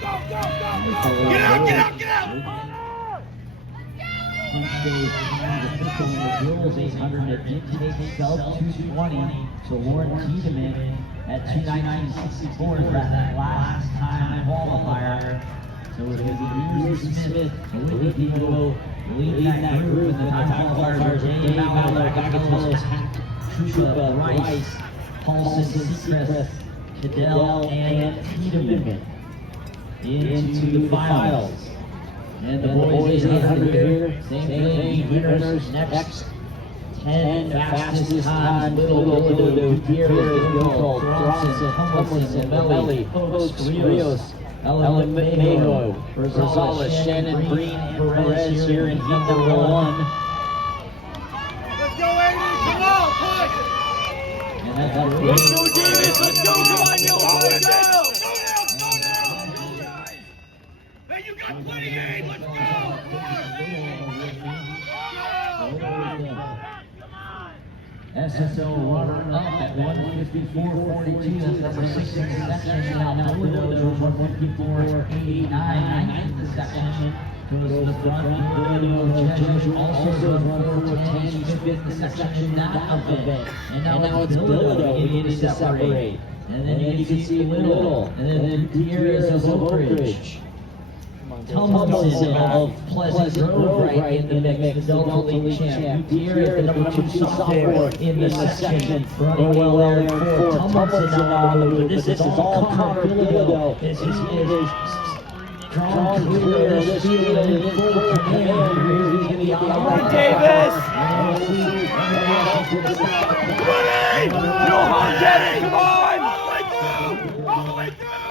Get out! Official in the girls 800 that did take sub 220. So Lauren Tiedemann at 219.64 is that last time qualifier. So it was Andrew Smith, Olivia Divo, leading that group, and the time qualifiers are Jay Mallow, Gagalos, Trupa, Rice, Paulson, Seacrest, Cadell, and Tiedemann into the finals. And the boys 800 here, same thing, winners next 10 fastest times, Little, Gutierrez, Gilcol, Bronson, Hummelson, Melli, Host, Rios, Ellen Mayho, Rosales, Shannon, Breen, Perez here in heat number 1. Let's go, Aiden, come on, push! Let's go, Davis, let's go, come on, Neil, let's go! Hey, you got plenty, Aiden, let's go! SSO runner up at 154.42. That's number 6 in the section. Now Bulldozer 154.89. 9th in the section. Goes to the front. Bulldozer also run 410. 5th in the section. That event. And now it's Bulldozer beginning to separate. And then you can see Little. And then Gutierrez of Oak Ridge. Tomlinson of Pleasant Grove right in the mix, the Delta League champ. Gutierrez, the number 2 sophomore in the section, running well there in 4th. Tomlinson now on the This is all Connor Bilodeau. This is drawn clear of this field and in full command. He's going to be on Davis! Johan Davis, come on! All the way through!